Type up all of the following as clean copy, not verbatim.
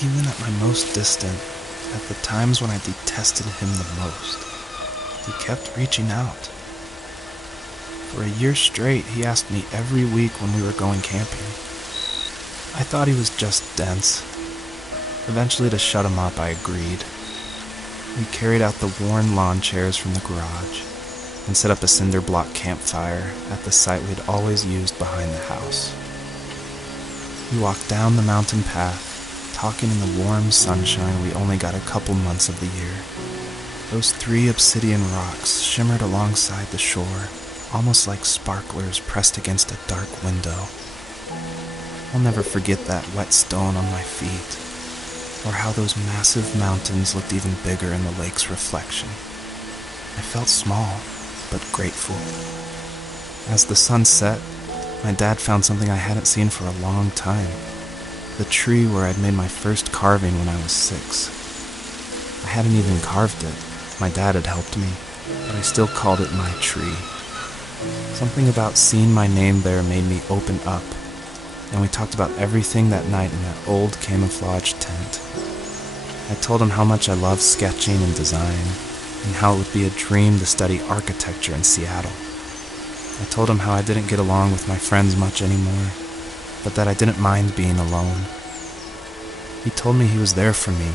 Even at my most distant, at the times when I detested him the most, he kept reaching out. For a year straight, he asked me every week when we were going camping. I thought he was just dense. Eventually, to shut him up, I agreed. We carried out the worn lawn chairs from the garage and set up a cinder block campfire at the site we'd always used behind the house. We walked down the mountain path, talking in the warm sunshine we only got a couple months of the year. Those 3 obsidian rocks shimmered alongside the shore, almost like sparklers pressed against a dark window. I'll never forget that wet stone on my feet, or how those massive mountains looked even bigger in the lake's reflection. I felt small, but grateful. As the sun set, my dad found something I hadn't seen for a long time. The tree where I'd made my first carving when I was 6. I hadn't even carved it. My dad had helped me, but I still called it my tree. Something about seeing my name there made me open up, and we talked about everything that night in that old camouflage tent. I told him how much I loved sketching and design, and how it would be a dream to study architecture in Seattle. I told him how I didn't get along with my friends much anymore, but that I didn't mind being alone. He told me he was there for me,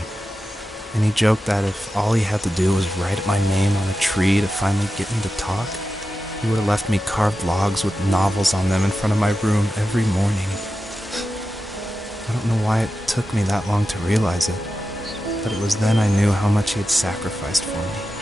and he joked that if all he had to do was write my name on a tree to finally get me to talk, he would have left me carved logs with novels on them in front of my room every morning. I don't know why it took me that long to realize it, but it was then I knew how much he had sacrificed for me.